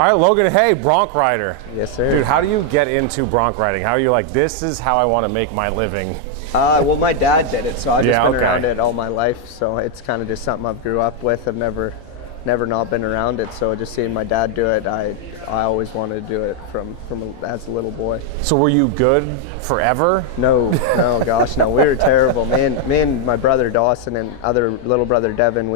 All right, Logan Hay, bronc rider. Yes, sir. Dude, how do you get into bronc riding? How are you like, this is how I want to make my living? Well, my dad did it, so I've just been around it all my life. So it's kind of just something I've grew up with. I've never not been around it. So just seeing my dad do it, I always wanted to do it from as a little boy. So were you good forever? No, gosh, no. We were terrible. Me and my brother Dawson and other little brother Devin,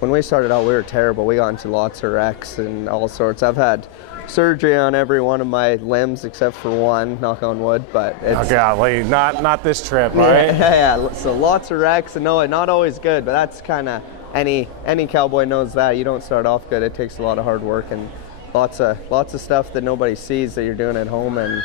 when we started out, we were terrible. We got into lots of wrecks and all sorts. I've had surgery on every one of my limbs except for one, knock on wood, but it's... Oh, golly, not this trip, right? Yeah, so lots of wrecks, and no, not always good, but that's kind of, any cowboy knows that. You don't start off good. It takes a lot of hard work and lots of stuff that nobody sees that you're doing at home and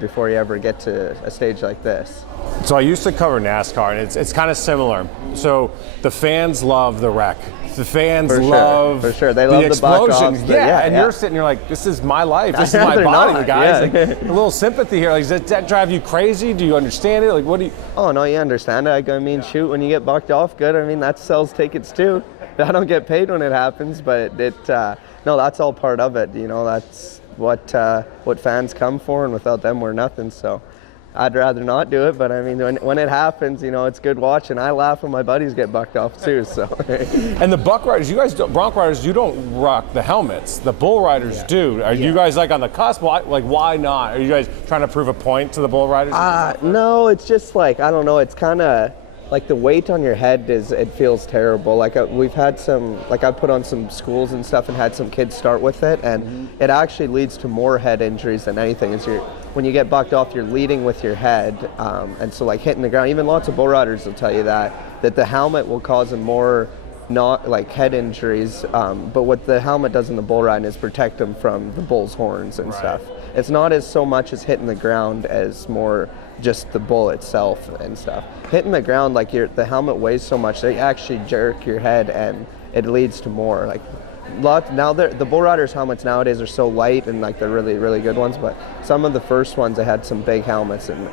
before you ever get to a stage like this. So I used to cover NASCAR, and it's kind of similar. So the fans love the wreck. The fans love for sure. They love the explosions. buck-offs, And you're sitting, you're like, this is my life. This is my body, guys. Yeah. Like, a little sympathy here. Like, does that drive you crazy? Do you understand it? Like, what do you? Oh no, you understand it. I mean, shoot, when you get bucked off, good. I mean, that sells tickets too. I don't get paid when it happens, but no, that's all part of it. You know, that's what fans come for, and without them, we're nothing. So I'd rather not do it, but I mean, when it happens, you know, it's good watching. I laugh when my buddies get bucked off too. So. And the buck riders, you guys, bronc riders, you don't rock the helmets. The bull riders do. Are you guys like on the cusp? Like, why not? Are you guys trying to prove a point to the bull riders? No, it's just like, I don't know. It's kind of like the weight on your head it feels terrible. Like we've had I put on some schools and stuff and had some kids start with it, and it actually leads to more head injuries than anything. When you get bucked off, you're leading with your head, and so like hitting the ground. Even lots of bull riders will tell you that the helmet will cause them more not like head injuries, but what the helmet does in the bull riding is protect them from the bull's horns and stuff. It's not as so much as hitting the ground as more just the bull itself and stuff. Hitting the ground, like the helmet weighs so much, they actually jerk your head and it leads to more. Like now the bull riders' helmets nowadays are so light and like they're really, really good ones, but some of the first ones, they had some big helmets and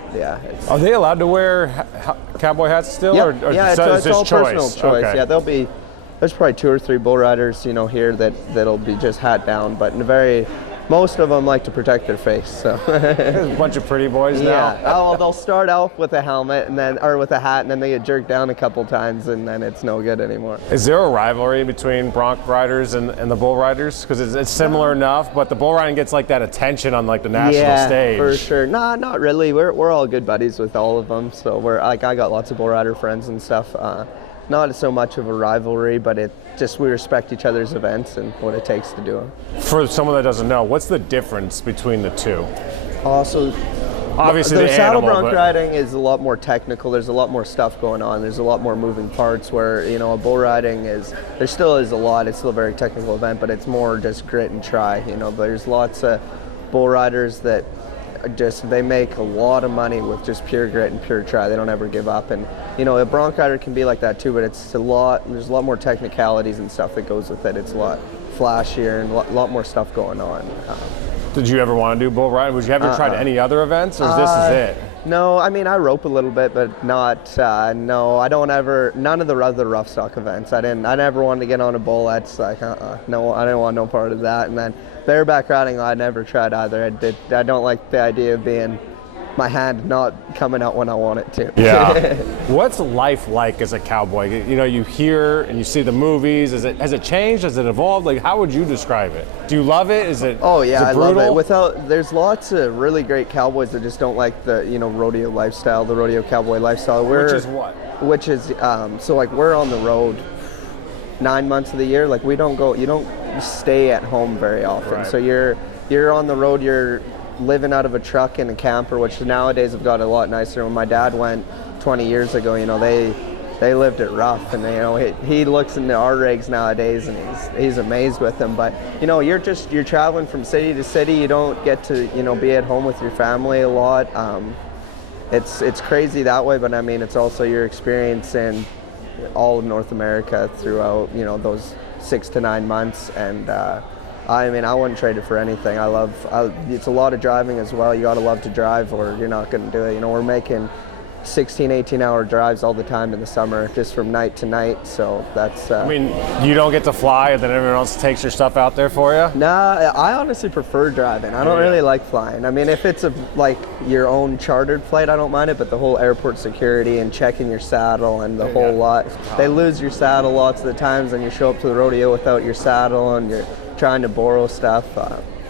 Are they allowed to wear cowboy hats still? Yep. Or it's all personal choice. Okay. Yeah, there's probably 2 or 3 bull riders, you know, here that'll be just hat down, but most of them like to protect their face. So there's a bunch of pretty boys now. Yeah, they'll start off with a helmet or with a hat, and then they get jerked down a couple times, and then it's no good anymore. Is there a rivalry between bronc riders and the bull riders? Because it's similar enough, but the bull riding gets like that attention on like the national stage. Yeah, for sure. Nah, not really. We're all good buddies with all of them. So I got lots of bull rider friends and stuff. Not so much of a rivalry, but we respect each other's events and what it takes to do them. For someone that doesn't know, what's the difference between the two? Also, obviously the saddle bronc riding is a lot more technical. There's a lot more stuff going on. There's a lot more moving parts, where, you know, a bull riding there still is a lot. It's still a very technical event, but it's more just grit and try. You know, there's lots of bull riders that they make a lot of money with just pure grit and pure try. They don't ever give up, and you know, a bronc rider can be like that too, but there's a lot more technicalities and stuff that goes with it. It's a lot flashier and a lot more stuff going on. Did you ever want to do bull riding? Would you ever try any other events, or this is it? No, I mean, I rope a little bit, but not, no, I don't ever, none of the other rough stock events. I never wanted to get on a bull. That's like, no, I didn't want no part of that. And then bareback riding, I never tried either. I don't like the idea of my hand not coming out when I want it to. Yeah. What's life like as a cowboy? You know, you hear and you see the movies. Has it changed? Has it evolved? Like, how would you describe it? Do you love it? Oh yeah, I love it. There's lots of really great cowboys that just don't like the, you know, rodeo lifestyle, the rodeo cowboy lifestyle. Which is what? Which is so like we're on the road 9 months of the year. Like you don't stay at home very often. Right. So you're on the road. You're living out of a truck and a camper, which nowadays have got a lot nicer. When my dad went 20 years ago, you know, they lived it rough, and you know, he looks into our rigs nowadays and he's amazed with them. But you know, you're traveling from city to city. You don't get to, you know, be at home with your family a lot. It's crazy that way, but I mean, it's also your experience in all of North America throughout, you know, those 6 to 9 months, and I mean, I wouldn't trade it for anything. It's a lot of driving as well. You gotta love to drive, or you're not gonna do it. You know, we're making 16, 18-hour drives all the time in the summer, just from night to night. So that's. I mean, you don't get to fly, and then everyone else takes your stuff out there for you? Nah, I honestly prefer driving. I don't really like flying. I mean, if it's like your own chartered flight, I don't mind it, but the whole airport security and checking your saddle and the whole lot. They lose your saddle lots of the times, and you show up to the rodeo without your saddle, and you're trying to borrow stuff.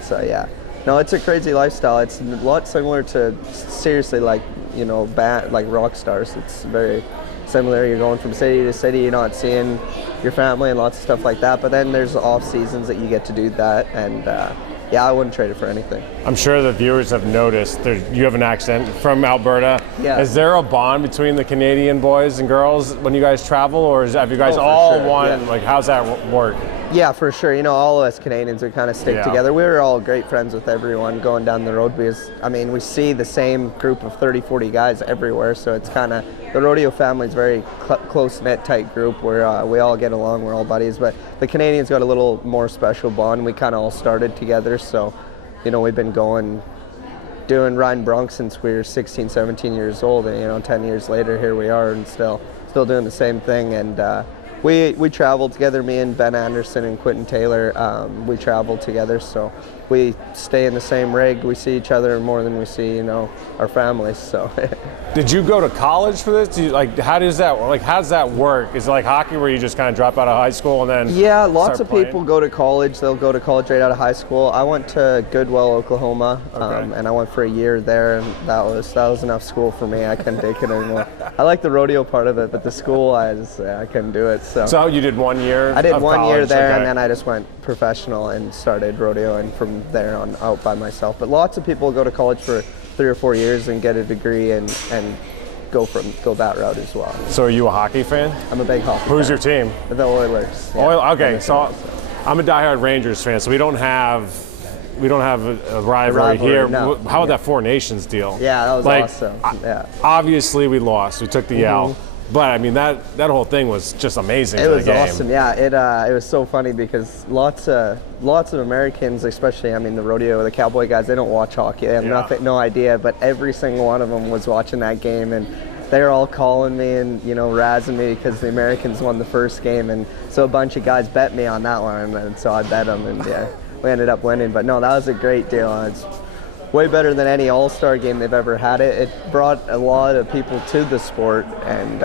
So yeah. No, it's a crazy lifestyle. It's a lot similar to, seriously, like, you know, like rock stars. It's very similar. You're going from city to city, you're not seeing your family and lots of stuff like that. But then there's off seasons that you get to do that, and yeah, I wouldn't trade it for anything. I'm sure the viewers have noticed you have an accent from Alberta. Yeah. Is there a bond between the Canadian boys and girls when you guys travel, or have you guys all one? Yeah. Like, how's that work? Yeah, for sure. You know, all of us Canadians, we kind of stick together. We were all great friends with everyone going down the road because, I mean, we see the same group of 30, 40 guys everywhere. So it's kind of, the rodeo family is very close-knit, tight group where we all get along, we're all buddies. But the Canadians got a little more special bond. We kind of all started together. So, you know, we've been riding bronc since we were 16, 17 years old. And, you know, 10 years later, here we are and still doing the same thing. And, we travel together, me and Ben Anderson and Quentin Taylor, we travel together, so we stay in the same rig. We see each other more than we see, you know, our families. So. Did you go to college for this? How does that work? Is it like hockey where you just kind of drop out of high school and then? Yeah, lots of people go to college. They'll go to college right out of high school. I went to Goodwell, Oklahoma, and I went for a year there, and that was enough school for me. I couldn't take it anymore. I like the rodeo part of it, but the school, I couldn't do it. So you did 1 year? I did 1 year there, okay. And then I just went professional and started rodeoing from there on out by myself. But lots of people go to college for 3 or 4 years and get a degree and go that route as well. So are you a hockey fan? I'm a big hockey fan. Who's your team? The Oilers. Yeah. Okay, so I'm a diehard Rangers fan, so we don't have a rivalry here. No. How about that Four Nations deal? Yeah, that was awesome. Yeah. Obviously we lost. We took the L. But I mean that whole thing was just amazing. It was awesome. Yeah, it was so funny because lots of Americans, especially the rodeo, the cowboy guys, they don't watch hockey. They have no idea. But every single one of them was watching that game, and they were all calling me and razzing me because the Americans won the first game, and so a bunch of guys bet me on that one, and so I bet them, and yeah, we ended up winning. But no, that was a great deal. It's way better than any all-star game they've ever had. It brought a lot of people to the sport, and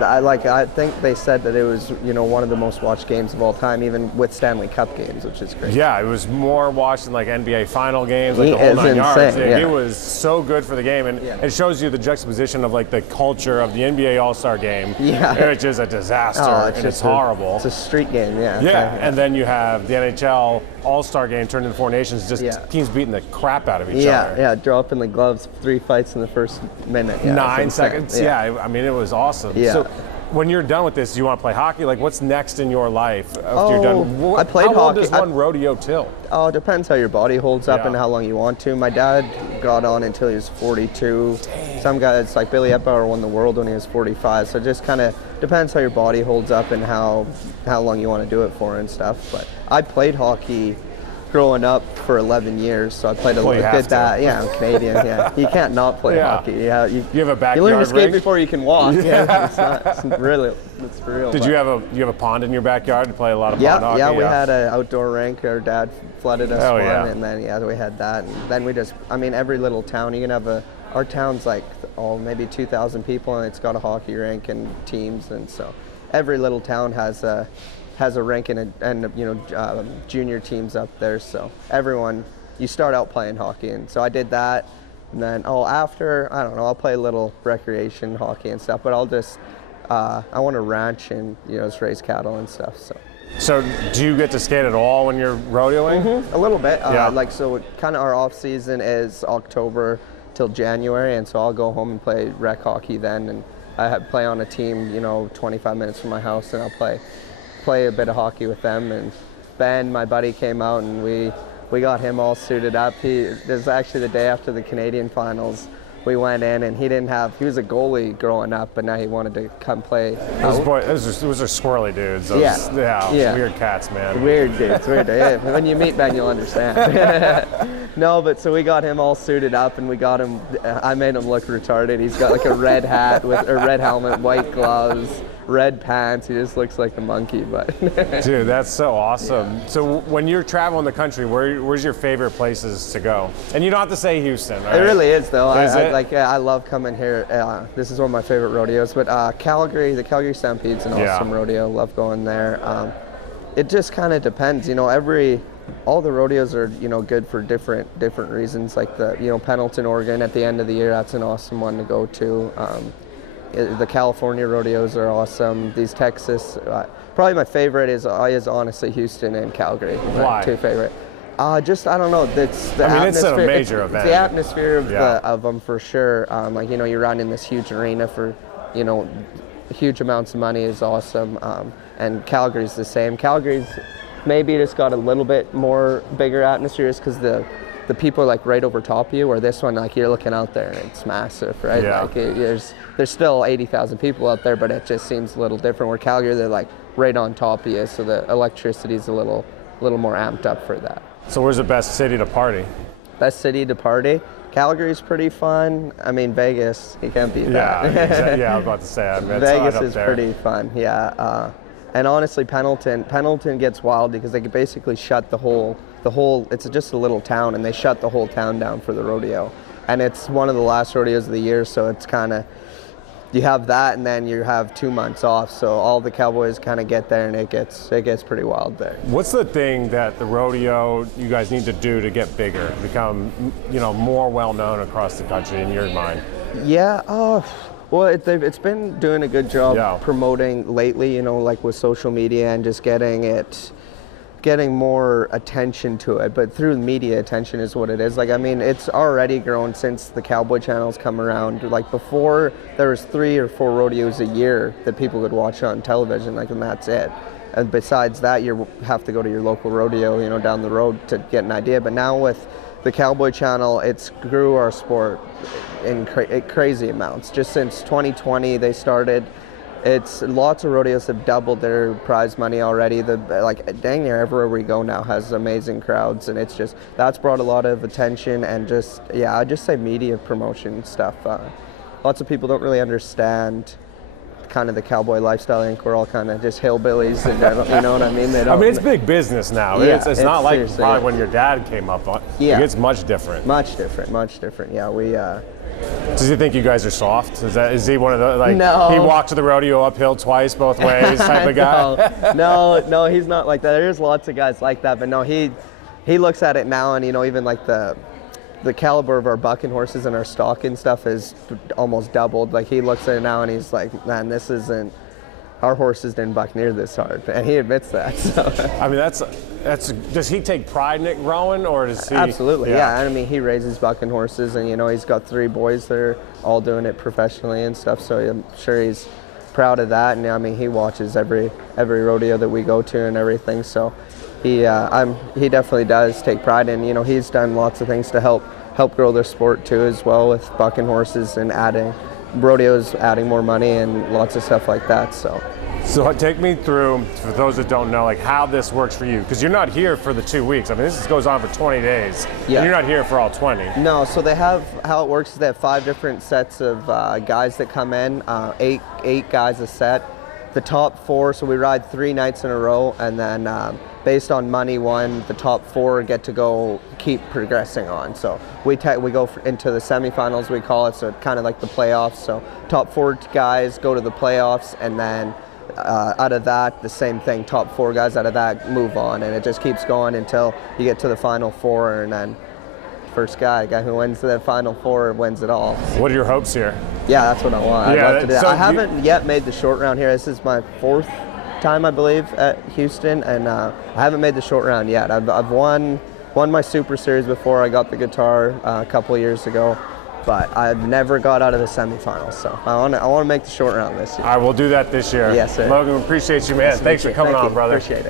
I think they said that it was one of the most watched games of all time, even with Stanley Cup games, which is great. Yeah, it was more watched than like NBA final games, like the whole 9 yards. Yeah. It was so good for the game, and it shows you the juxtaposition of like the culture of the NBA All-Star game. Yeah, it's just a disaster, it's horrible. It's a street game, yeah. Yeah, and then you have the NHL All-Star game turned into Four Nations, teams beating the crap out of each other. Yeah, dropping the gloves, 3 fights in the first minute. Yeah, 9 seconds. Yeah, I mean it was awesome. Yeah. So, when you're done with this, do you want to play hockey? Like, what's next in your life after you're done? I played hockey. How long does one rodeo till? Oh, it depends how your body holds up and how long you want to. My dad got on until he was 42. Dang. Some guys, like Billy Epauer, won the world when he was 45. So it just kind of depends how your body holds up and how long you want to do it for and stuff. But I played hockey growing up for 11 years, so I played a little bit that. Yeah, I'm Canadian. Yeah, you can't not play hockey. Yeah, you have a backyard. You learn to skate rink? Before you can walk. Yeah, it's really, it's for real. Did you have a pond in your backyard to play a lot of pond hockey? Yeah, we had an outdoor rink. Our dad flooded us one, and then we had that, and then we just, every little town you can have our town's like maybe 2,000 people, and it's got a hockey rink and teams, and so every little town has a rink and junior teams up there. So everyone, you start out playing hockey, and so I did that. And then after, I don't know, I'll play a little recreation hockey and stuff. But I'll just I want to ranch and just raise cattle and stuff. So do you get to skate at all when you're rodeoing? A little bit. So kind of our off season is October till January, and so I'll go home and play rec hockey then, and I play on a team 25 minutes from my house, and I'll play a bit of hockey with them. And Ben, my buddy, came out, and we got him all suited up. This is actually the day after the Canadian finals. we went in, and he was a goalie growing up, but now he wanted to come play. Those are squirrely dudes. Weird cats, man. Weird dudes, when you meet Ben, you'll understand. No, but so we got him all suited up, and we got him, I made him look retarded. He's got like a red hat with a red helmet, white gloves, red pants. He just looks like a monkey, but. Dude, that's so awesome. Yeah. So when you're traveling the country, where's your favorite places to go? And you don't have to say Houston, right? It really is, though. I love coming here. This is one of my favorite rodeos, but Calgary, the Calgary Stampede's an awesome rodeo. Love going there. It just kind of depends, all the rodeos are, good for different reasons. Like the, Pendleton, Oregon at the end of the year, that's an awesome one to go to. The California rodeos are awesome. These Texas, probably my favorite is honestly Houston and Calgary. Why? My two favorite. I don't know. It's the atmosphere. It's a major event. It's the atmosphere of them for sure. You run in this huge arena for, huge amounts of money is awesome. And Calgary's the same. Calgary's maybe just got a little bit more bigger atmosphere just because the people are like right over top of you, where this one, like you're looking out there and it's massive, right? Yeah. Like there's still 80,000 people out there, but it just seems a little different. Where Calgary, they're like right on top of you, so the electricity's a little more amped up for that. So where's the best city to party? Best city to party? Calgary's pretty fun. I mean, Vegas, you can't beat that. Yeah, I was about to say. Vegas is pretty fun, yeah. And honestly, Pendleton gets wild because they could basically shut the whole, it's just a little town, and they shut the whole town down for the rodeo. And it's one of the last rodeos of the year, so it's kind of, you have that, and then you have 2 months off, so all the cowboys kind of get there, and it gets pretty wild there. What's the thing that the rodeo you guys need to do to get bigger, become more well known across the country in your mind? Yeah, well, it's been doing a good job promoting lately, like with social media and just getting more attention to it. But through media attention is what it is. Like, I mean, it's already grown since the Cowboy channels come around. Like before, there was 3 or 4 rodeos a year that people could watch on television, and that's it. And besides that, you have to go to your local rodeo, down the road to get an idea. But now with the Cowboy channel, it's grew our sport in crazy amounts. Just since 2020 they started, it's lots of rodeos have doubled their prize money already. Dang near everywhere we go now has amazing crowds, and that's brought a lot of attention. And I'd just say media promotion stuff. Lots of people don't really understand kind of the cowboy lifestyle. I think we're all kind of just hillbillies, and you know what I mean? It's big business now. Yeah, it's not like probably when your dad came up on. Yeah, it's much different. Much different. Yeah, we. Does he think you guys are soft? Is he one of the No. He walked to the rodeo uphill twice both ways type of guy? No, he's not like that. There's lots of guys like that, but no, he looks at it now, and even like the caliber of our bucking horses and our stock and stuff is almost doubled. Like he looks at it now and he's like, man, our horses didn't buck near this hard, and he admits that. So. I mean, that's. Does he take pride in it growing, or does he? Absolutely, yeah. I mean, he raises bucking horses, and he's got 3 boys that are all doing it professionally and stuff. So I'm sure he's proud of that, and I mean, he watches every rodeo that we go to and everything. So he definitely does take pride in. He's done lots of things to help grow their sport too, as well, with bucking horses and adding more money and lots of stuff like that. So take me through, for those that don't know, like how this works for you, because you're not here for the 2 weeks. I mean, this goes on for 20 days. Yeah. And you're not here for all 20. No, so how it works is they have 5 different sets of guys that come in, 8 guys a set. The top 4, so we ride 3 nights in a row, and then based on money won, the top 4 get to keep progressing on. So we go into the semifinals, we call it, so kind of like the playoffs. So top 4 guys go to the playoffs, and then out of that, the same thing, top 4 guys out of that move on, and it just keeps going until you get to the final 4, and then first guy who wins the final 4 wins it all. What are your hopes here? Yeah, that's what I want. I'd love to do that. I haven't yet made the short round here. This is my 4th time, I believe, at Houston, and I haven't made the short round yet. I've won my Super Series before. I got the guitar a couple of years ago, but I've never got out of the semifinals. So I want to make the short round this year. I will do that this year. Yes, sir. Logan, appreciate you, man. Thanks for coming on, brother. Appreciate it.